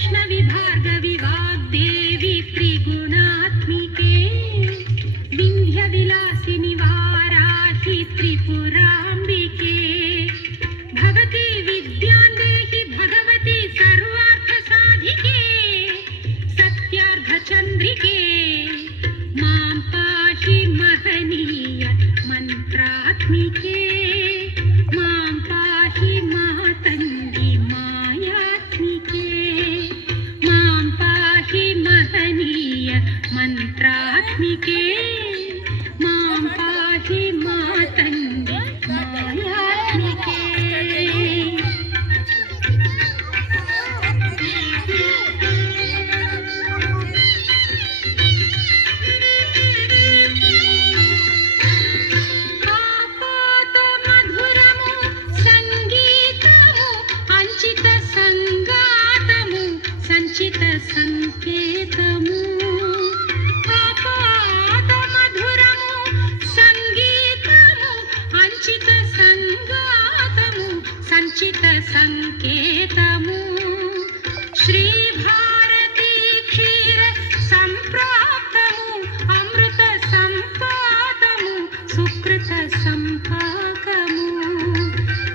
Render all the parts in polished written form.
वैष्णवी भार्गवी वाग्देवी त्रिगुणात्मिके विन्ध्यविलासिनि वाराहि त्रिपुराम्बिके भवती विद्यां देहि भगवती सर्वार्थसाधिके सत्यार्धचन्द्रिके मां पाहि महनीय मन्त्रात्मिके मां पाहि मातङ्गी मायात्मिके मां पाहि महनीय मन्त्रात्मिके मां पाहि मातङ्गी मायात्मिके। సంకేతము ఆపాద మధురము సంగీతము అంచిత సంగాతము సంచిత సంకేతము శ్రీ భారతీ క్షీర సంప్రాప్తము అమృత సంపాదము సుకృత సంపాకము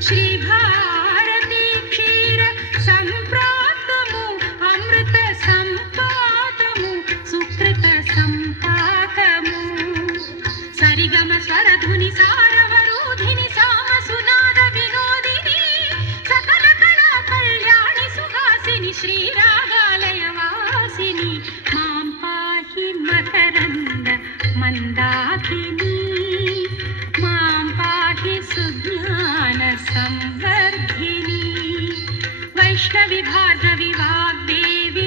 శ్రీ భారతీ క్షీర సంప్రాప్తము అమృత సంపాదము సుకృత సంపాకము సరిగమ స్వరధుని సారవరోధిని సామ సునాద వినోదిని సకల కళా కళ్యాణి సుహాసిని శ్రీరాగాలయ వాసిని మాం పాహి మకరంద మందాకిని మాం పాహి సుజ్ఞాన సంవర్ధిని वैष्णवी भार्गवी वाग्देवी